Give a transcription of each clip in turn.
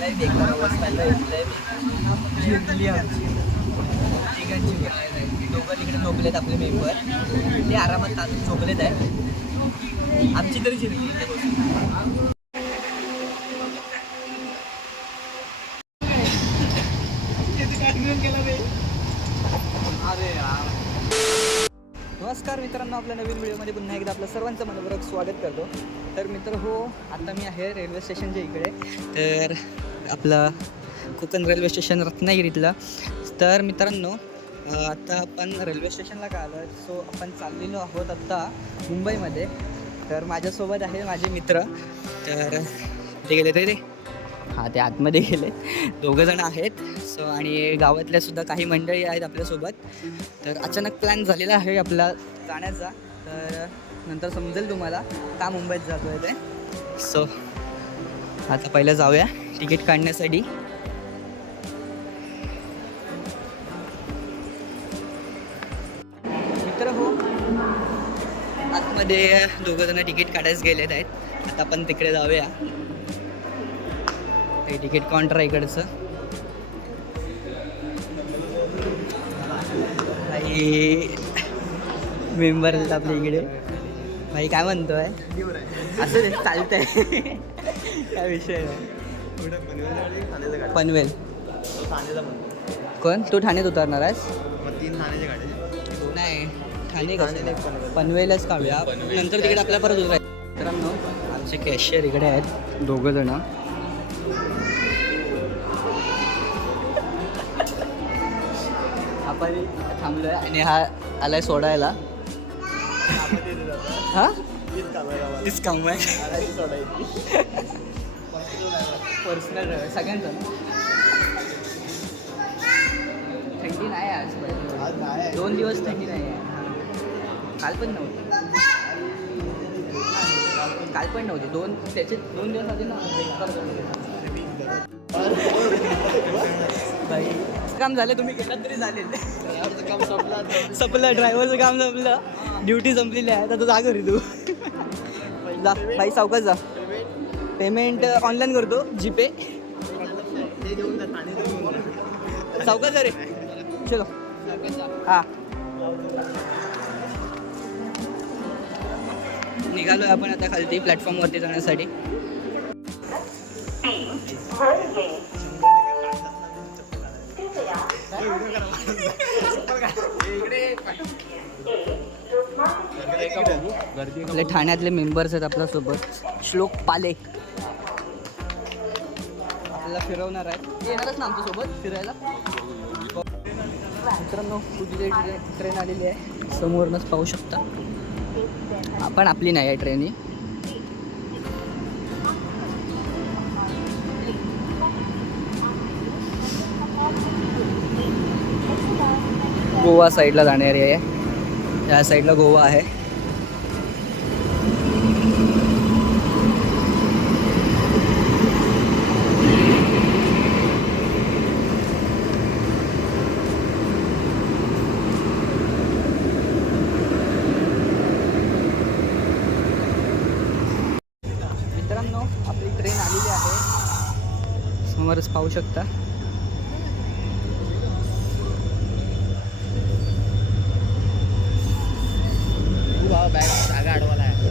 लय बेकार अवस्था, लय जिंकली आमची तिघांची दोघं तिकडे झोपलेत आपले मेंबर, ते आरामात तांदूळ झोपलेत आहे, आमची तरी जिंकली. नमस्कार मित्रांनो, आपल्या नवीन व्हिडिओमध्ये पुन्हा एकदा आपलं सर्वांचं मनपूर्वक स्वागत करतो. तर मित्र हो, आता मी आहे रेल्वे स्टेशनच्या इकडे, तर आपलं कोकण रेल्वे स्टेशन रत्नागिरीतलं. तर मित्रांनो, आता आपण रेल्वे स्टेशनला का आलो, सो आपण चाललेलो आहोत आत्ता मुंबईमध्ये. तर माझ्यासोबत आहे माझे मित्र, तर ते गेले ते हां ते आतमध्ये गेले, दोघंजणं आहेत. सो आणि गावातल्यासुद्धा काही मंडळी आहेत आपल्यासोबत. तर अचानक प्लॅन झालेला आहे आपला जाण्याचा, तर नंतर समजेल तुम्हाला का मुंबईत जातो आहे ते. सो आता पहिलं जाऊया तिकीट काढण्यासाठी. मित्र हो, आतमध्ये दोघंजणं तिकीट काढायला गेलेत आहेत. आता आपण तिकडे जाऊया, ते तिकीट काउंटर आहे इकडचं. भाई मेंबर आपल्या इकडे, भाई काय म्हणतोय, असं चालतंय काय विषय नाही. पनवेल कोण तू ठाण्यात उतरणार आहेस? नाही ठाणे पनवेलच काढूया, नंतर तिकडे आपल्या परत उतरायचं. मित्रांनो, आमचे कॅशियर इकडे आहेत दोघंजणं. आपण थांबलोय आणि हा आलाय सोडायला. हा डिस्काउंट पर्सनल ड्रायव्हर सगळ्यांचं. थंडी नाही आज, 2 दिवस थंडी नाही आहे. काल पण नव्हती, त्याचे 2 दिवस आधी ना बाई काम झालं, तुम्ही केलं तरी चालेल. काम संपलं, ड्रायव्हरचं काम संपलं, ड्युटी संपलेली आहे. आता जा घरी तू, जा बाई सावकाश जा. पेमेंट ऑनलाईन करतो, जीपे. सावकाश जा रे, चलो. हां निघालो आहे आपण आता खालती प्लॅटफॉर्मवरती जाण्यासाठी. आपले ठाण्यातले मेंबर्स आहेत आपल्यासोबत. श्लोक पाले आपल्याला फिरवणार आहेत, येणारच ना आमच्यासोबत फिरायला. मित्रांनो, कुठली ट्रेन आलेली आहे समोरनंच पाहू शकता. आपण आपली नाही आहे ट्रेन ही. गोवा साईडला जाणारी आहे, या साईडला गोवा आहे. मित्रांनो, आपली ट्रेन आलेली आहे, समोरच पाहू शकता. जागा अडवाला आहे.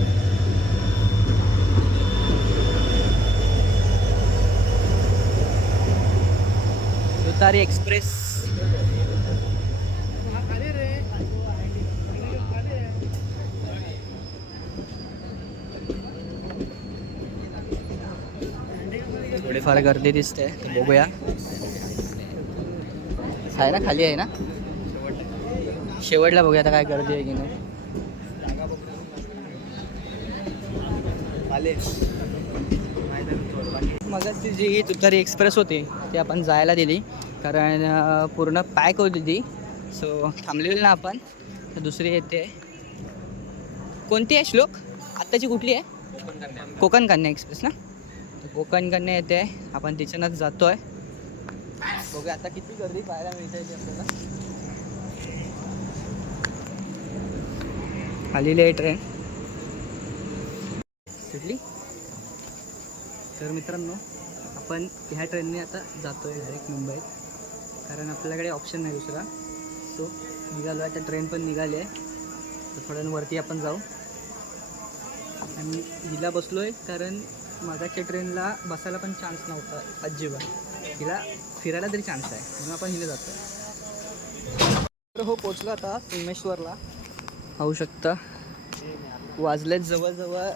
तुतारी एक्सप्रेस. थोडीफार गर्दी दिसते, बघूया. आहे ना, खाली आहे ना, शेवटला बघूया आता काय गर्दी आहे की नाही. मगाची जी तुतारी एक्सप्रेस होती ती आपण जायला दिली, कारण पूर्ण पॅक होती ती. सो थांबलेली ना आपण, तर दुसरी येते. कोणती आहे श्लोक आत्ताची, कुठली आहे? कोकण कन्या एक्सप्रेस ना, कोकण कन्या येते, आपण तिच्यानंच जातो आहे. बघूया आता किती गर्दी पाहायला मिळते आपल्याला. आलेली आहे ट्रेन सुटली. तर मित्रांनो, आपण ह्या ट्रेनने आता जातो आहे डायरेक्ट मुंबईत, कारण आपल्याकडे ऑप्शन नाही दुसरा. सो निघालो आहे, आता ट्रेन पण निघाली आहे. तर थोड्या वरती आपण जाऊ. आणि हिला बसलो आहे कारण मागाच्या ट्रेनला बसायला पण चान्स नव्हता अजिबात. हिला फिरायला तरी चान्स आहे म्हणून आपण हिला जातो आहे. तर हो पोचलो आता सोमेश्वरला. पाहू शकता वाजलेत जवळजवळ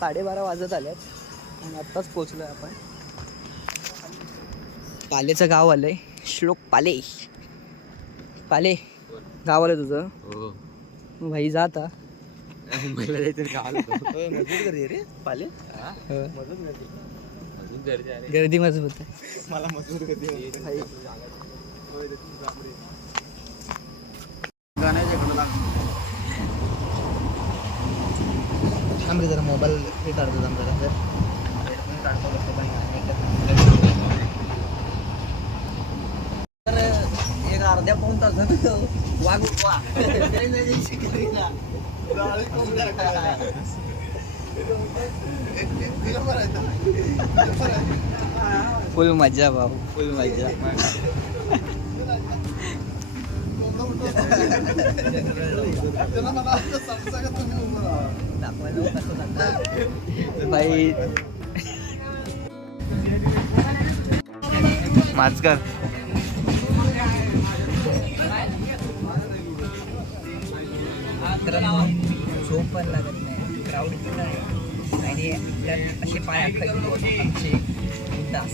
12:30 वाजत आल्यात आणि आत्ताच पोचलो आहे आपण. पालेचं गाव आलं आहे, श्लोक पाले. पाले गाव आलं तुझं? हो. मग भाई जा आता. मुंबईला जायचं गावाला मजबूत गर्दी रे पाले. हो. मजबूत गर्दी आहे. गर्दी मजबूत आहे. मला मजबूत गर्दी आम्ही जरा मोबाईल हे काढतो जरा तर एक अर्ध्या पाऊण तास वाघ फुल मजा भाऊ, फुल मजा. भाई माजकर झोप पण लागत नाही, क्राऊड पण आहे आणि त्यात असे पाया खाली आमचे दास.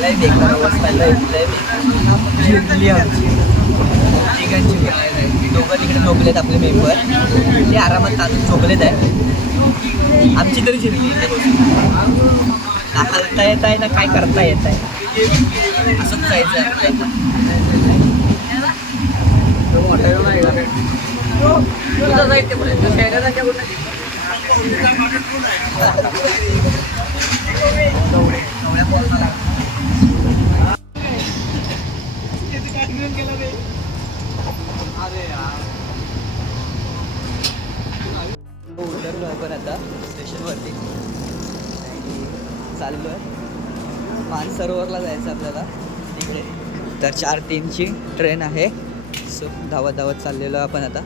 लय बेकार अवस्था, लय जिंकली आमची तिघांची. दोघं तिकडे झोपलेत आपले मेंबर, ते आरामात ताजून झोपलेत आहे. आमची तरी जिंकली. ना हलता येत आहे ना काय करता येत आहे, असंच जायचं आहे तुझं जायचं पर्यंत शहराच्या कुठे उतरलो आपण आता स्टेशनवरती चाललो आहे. मानसरोवरला जायचं आपल्याला तिकडे. तर 4:03ची ट्रेन आहे. सो धावत धावत चाललेलो आपण आता.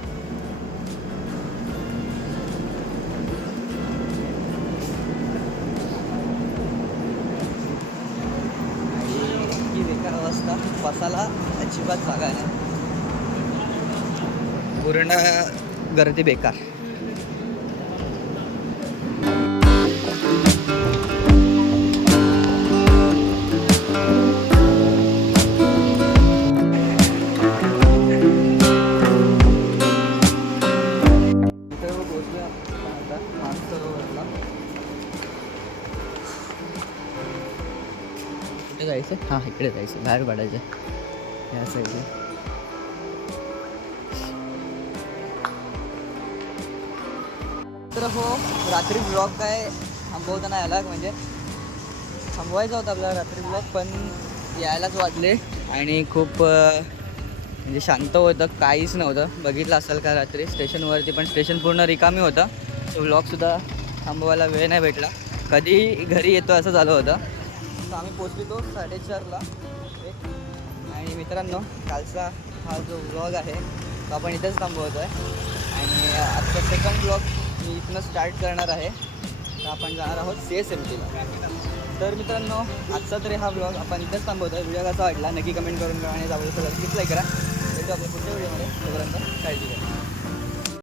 ही बेकार अवस्था, बसायला अजिबात जागा नाही, पूर्ण गर्दी बेकार. कुठे जायचं? हां इकडे जायचं, बाहेर पडायचं या साईडला. तर हो रात्री ब्लॉग काय थांबवताना यायला, म्हणजे थांबवायचा होता आपला रात्री ब्लॉग, पण यायलाच वाजले आणि खूप म्हणजे शांत होतं, काहीच नव्हतं. बघितलं असेल का रात्री स्टेशनवरती, पण स्टेशन पूर्ण रिकामी होतं. तो ब्लॉगसुद्धा थांबवायला वेळ नाही भेटला, कधी घरी येतो असं झालं होतं. तर आम्ही पोचलो तो 4:30ला. आणि मित्रांनो कालचा हा जो ब्लॉग आहे तो आपण इथेच थांबवतो आहे. आणि आजचा सेकंड ब्लॉग मी इथनं स्टार्ट करणार आहे. तर आपण जाणार आहोत CSMTला. तर मित्रांनो आजचा तरी हा ब्लॉग आपण इथेच थांबवतो आहे. व्हिडिओ कसा वाटला नक्की कमेंट करून करा आणि आवडलं तर नक्कीच लाईक करा. भेटू आपल्या पुढच्या व्हिडिओमध्ये. तोपर्यंत काळजी घ्या.